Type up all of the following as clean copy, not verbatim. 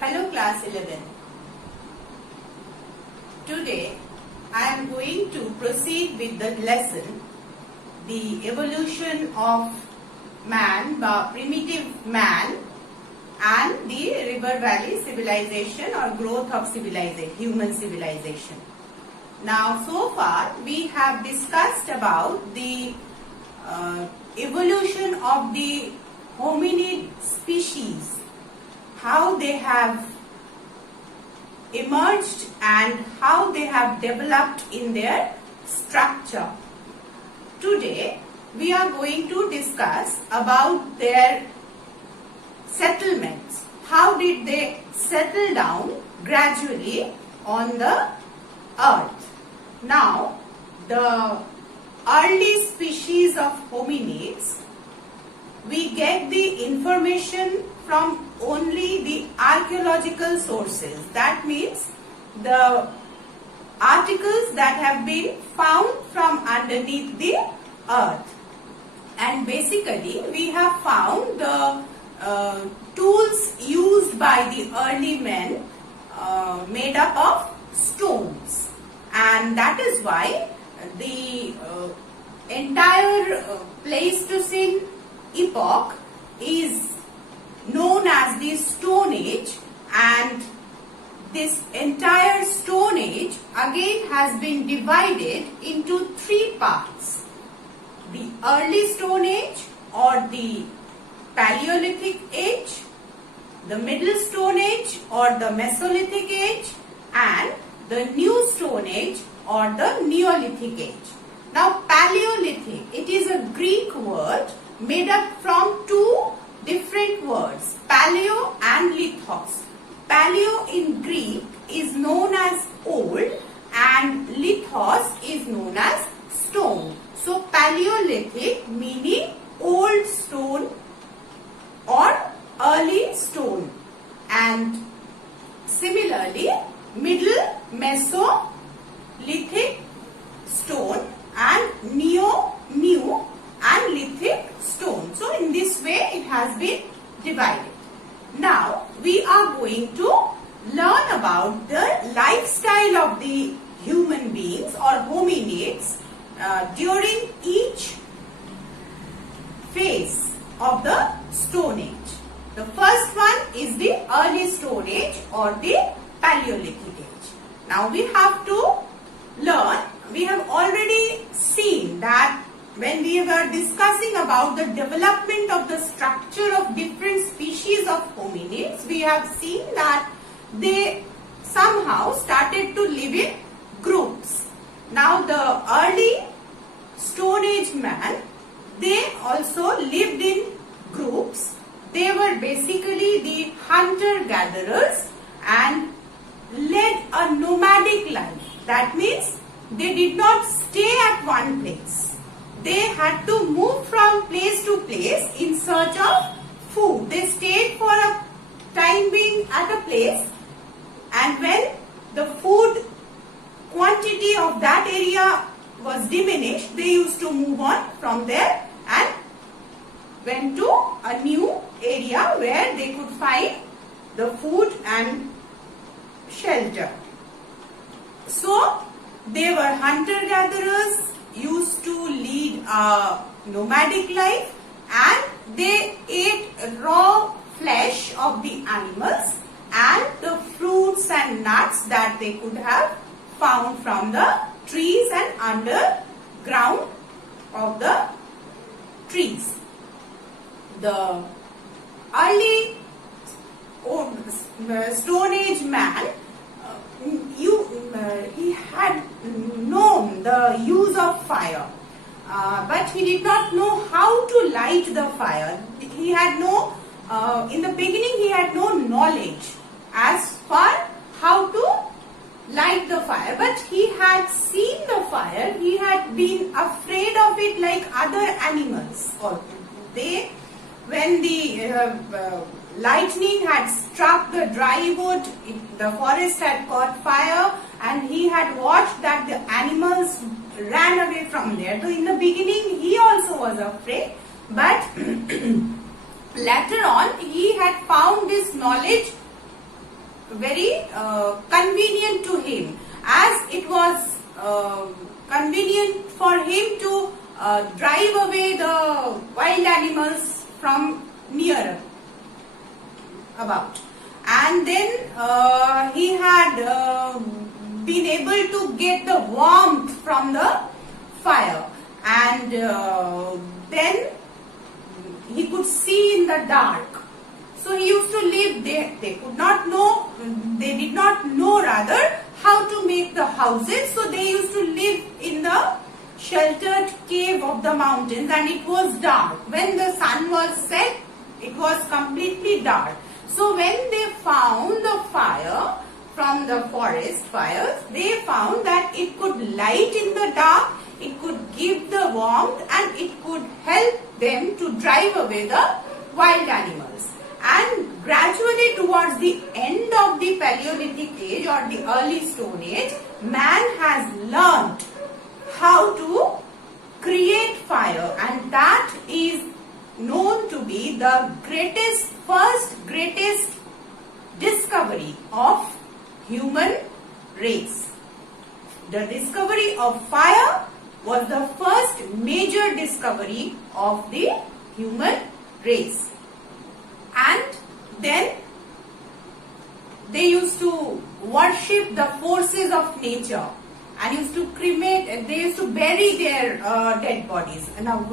Hello class 11. Today I am going to proceed with the lesson, the evolution of man, primitive man, and the river valley civilization or growth of civilization, human civilization. Now so far we have discussed about the evolution of the hominid species, how they have emerged and how they have developed in their structure. Today we are going to discuss about their settlements. How did they settle down gradually on the earth? Now the early species of hominids, we get the information from only the archaeological sources. That means the articles that have been found from underneath the earth. And basically we have found the tools used by the early men made up of stones. And that is why the entire Pleistocene epoch is known as the Stone Age, and this entire Stone Age again has been divided into three parts: the early Stone Age or the Paleolithic Age, the Middle Stone Age or the Mesolithic Age, and the New Stone Age or the Neolithic Age. Now Paleolithic, it is a Greek word made up from two different words, paleo and lithos. Paleo in Greek is known as old and lithos is known as stone. So Paleolithic meaning old stone or early stone, and similarly Middle Mesolithic stone and New and lithic stone. So in this way it has been divided. Now we are going to learn about the lifestyle of the human beings or hominids during each phase of the Stone Age. The first one is the early Stone Age or the Paleolithic Age. Now we have to learn, we have already seen that when we were discussing about the development of the structure of different species of hominids, we have seen that they somehow started to live in groups. Now the early Stone Age man, they also lived in groups. They were basically the hunter-gatherers and led a nomadic life. That means they did not stay at one place. They had to move from place to place in search of food. They stayed for a time being at a place, and when the food quantity of that area was diminished, they used to move on from there and went to a new area where they could find the food and shelter. So they were hunter-gatherers, used to lead a nomadic life, and they ate raw flesh of the animals and the fruits and nuts that they could have found from the trees and underground of the trees. The early Stone Age man, he had known the use of fire, but he did not know how to light the fire. He had no, in the beginning he had no knowledge as far how to light the fire, but he had seen the fire. He had been afraid of it like other animals. When the lightning had struck the dry wood, the forest had caught fire, and he had watched that the animals ran away from there. So in the beginning he also was afraid, but later on he had found this knowledge very convenient to him, as it was convenient for him to drive away the wild animals from near about. And then he had been able to get the warmth from the fire, and then he could see in the dark. So he used to live there. They did not know rather how to make the houses. So they used to live in the sheltered cave of the mountains, and it was dark. When the sun was set, it was completely dark. So when they found the fire from the forest fires, they found that it could light in the dark, it could give the warmth, and it could help them to drive away the wild animals. And gradually towards the end of the Paleolithic age or the early Stone Age, man has learnt how to create fire, and that is known to be the first greatest discovery of human race. The discovery of fire was the first major discovery of the human race. And then they used to worship the forces of nature and used to cremate, they used to bury their dead bodies. Now,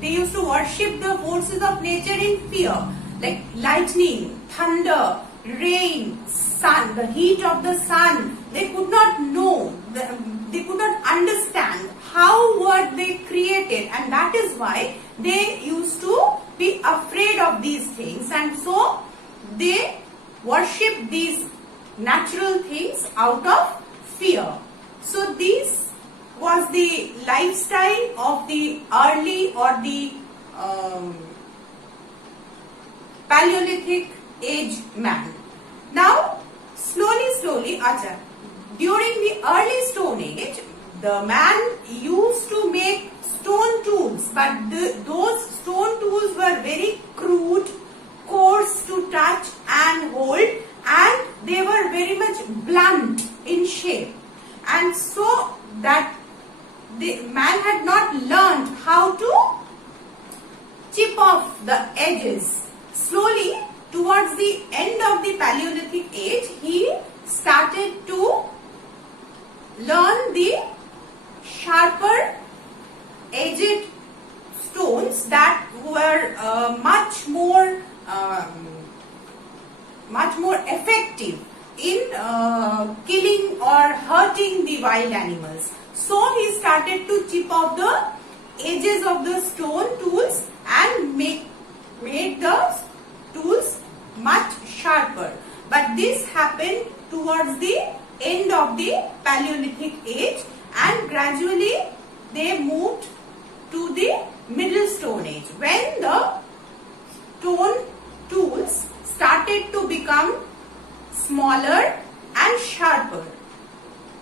they used to worship the forces of nature in fear, like lightning, thunder, rain, sun, the heat of the sun. They could not know, they could not understand how were they created, and that is why they used to be afraid of these things, and so they worship these natural things out of fear. So this was the lifestyle of the early or the Paleolithic age man. Now slowly, during the early Stone Age, the man used to make stone tools, but those stone tools were very crude, coarse to touch and hold, and they were very much blunt in shape. And so that the man had not learned how to chip off the edges. Slowly, towards the end of the Paleolithic age, he started to learn the sharper edged stones that were much more effective in killing or hurting the wild animals. So he started to chip off the edges of the stone tools and made the tools much sharper. But this happened towards the end of the Paleolithic age, and gradually they moved to the Middle Stone Age, when the stone tools started to become smaller and sharper.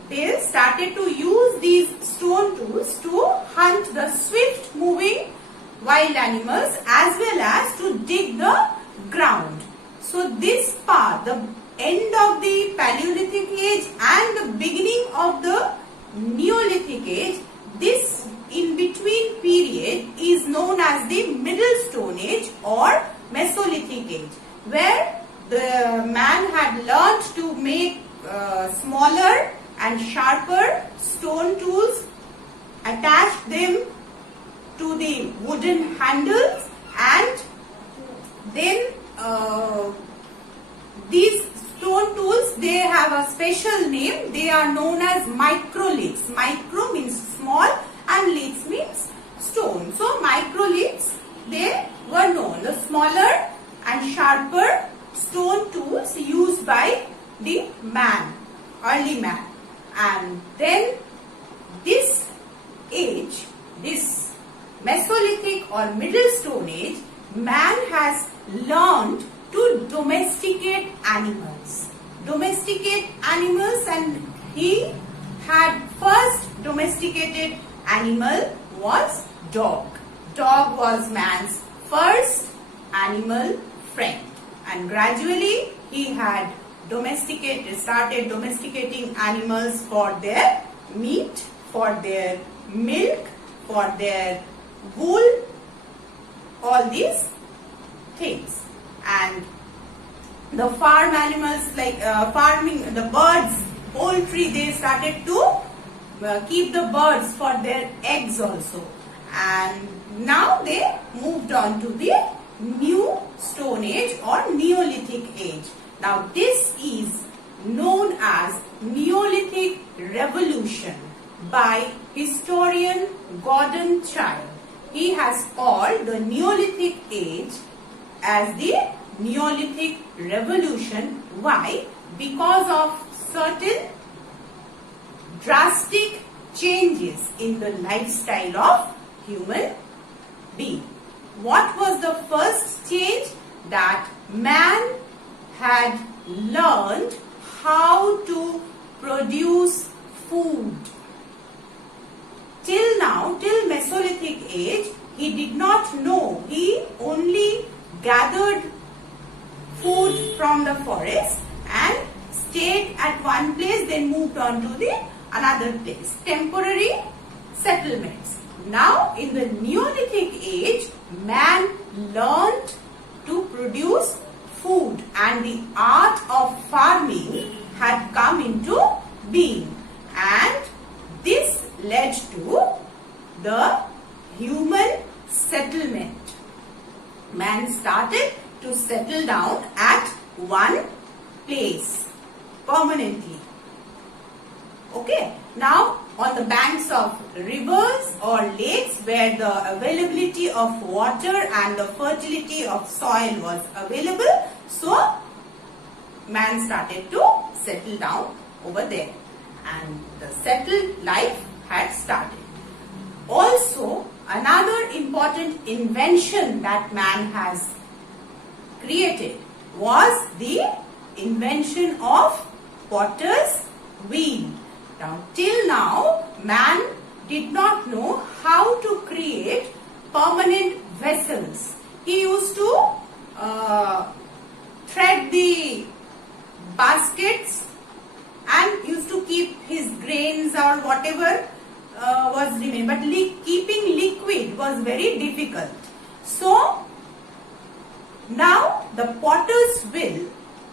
They started to use these stone tools to hunt the swift moving wild animals as well as to dig the ground. So this part, the end of the Paleolithic age and the beginning of the Neolithic age, this in between period is known as the Middle Stone Age or Mesolithic age, where the man had learnt to make smaller and sharper stone tools, attach them to the wooden handles, and then these stone tools, they have a special name. They are known as microliths. Micro means small and liths means stone. So microliths, they were known, the smaller and sharper stone tools used by the man, early man. And then this age, this Mesolithic or Middle Stone Age, man has learned to domesticate animals. Domesticate animals, and he had first domesticated animal was dog. Dog was man's first animal friend, and gradually he had started domesticating animals for their meat, for their milk, for their wool, all these things. And the farm animals like farming, the birds, poultry, they started to keep the birds for their eggs also. And now they moved on to the new Stone Age or Neolithic age. Now this is known as Neolithic Revolution by historian Gordon Childe. He has called the Neolithic age as the Neolithic Revolution. Why? Because of certain drastic changes in the lifestyle of human being. What was the first change? That man had learned how to produce food. Till now, till Mesolithic age, he did not know. He only gathered food from the forest and stayed at one place, then moved on to the another place. Temporary settlements. Now, in the Neolithic age, man learned to produce food and the art of farming had come into being. And this led to the human settlement. Man started to settle down at one place permanently. Okay. Now, on the banks of rivers or lakes where the availability of water and the fertility of soil was available, so man started to settle down over there and the settled life had started. Also, another important invention that man has created was the invention of potter's wheel. Now, till now, man did not know how to create permanent vessels. He used to thread the baskets and used to keep his grains or whatever was remaining. But keeping liquid was very difficult. So, now the potter's wheel,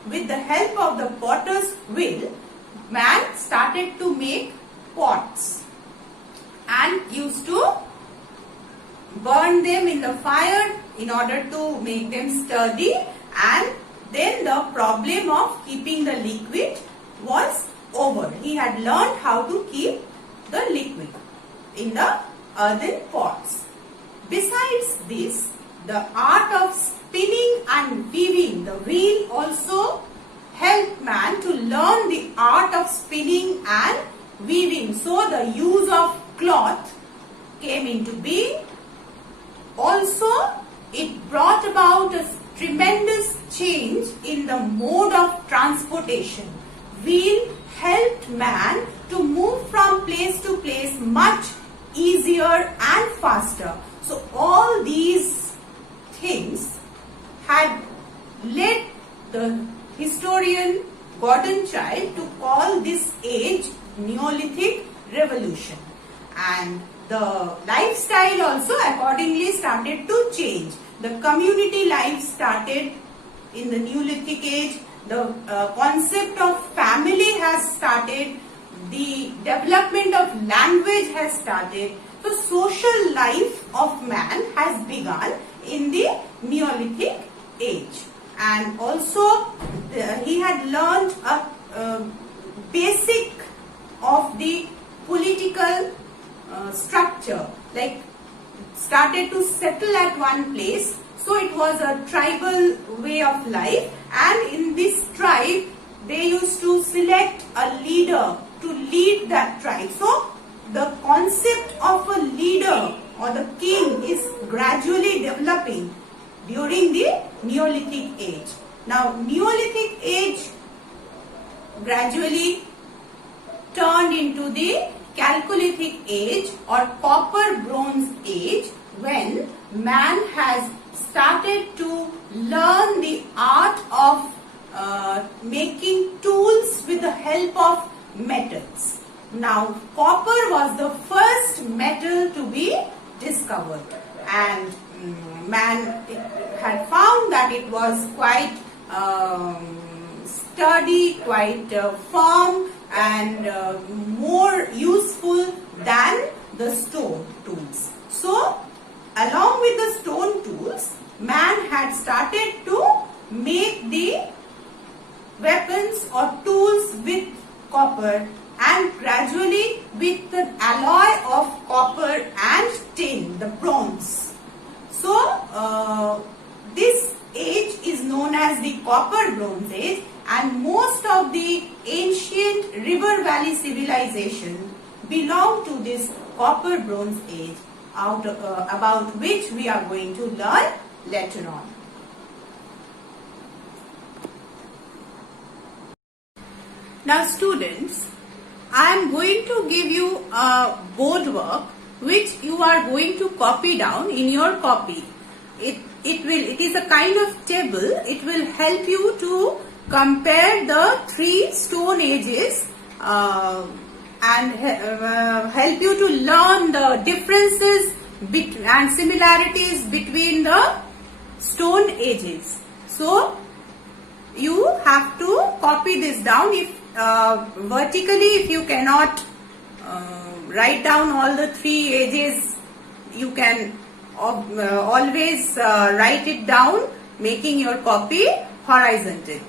with the help of the potter's wheel, man started to make pots and used to burn them in the fire in order to make them sturdy, and then the problem of keeping the liquid was over. He had learned how to keep the liquid in the earthen pots. Besides this, the art of spinning and weaving, the wheel also helped man to learn the art of spinning and weaving. So the use of cloth came into being. Also, it brought about a tremendous change in the mode of transportation. Wheel helped man to move from place to place much easier and faster. So all these things had led the historian Gordon Childe to call this age Neolithic Revolution. And the lifestyle also accordingly started to change. The community life started in the Neolithic age. The concept of family has started. The development of language has started. The social life of man has begun in the Neolithic age. And also he had learned a basic of the political structure, like started to settle at one place. So it was a tribal way of life, and in this tribe they used to select a leader to lead that tribe. So the concept of a leader or the king is gradually developing during the Neolithic age. Now, Neolithic age gradually turned into the Chalcolithic age or Copper Bronze age, when man has started to learn the art of making tools with the help of metals. Now, copper was the first metal to be discovered, and man had found that it was quite sturdy, quite firm, and more useful than the stone tools. So, along with the stone tools, man had started to make the weapons or tools with copper, and gradually with the alloy of copper and tin, the bronze. So, this age is known as the Copper Bronze Age, and most of the ancient river valley civilization belong to this Copper Bronze Age, about which we are going to learn later on. Now students, I am going to give you a board work which you are going to copy down in your copy. It is a kind of table. It will help you to compare the three stone ages and help you to learn the differences and similarities between the stone ages. So you have to copy this down. If vertically, if you cannot write down all the three ages, you can always write it down, making your copy horizontal.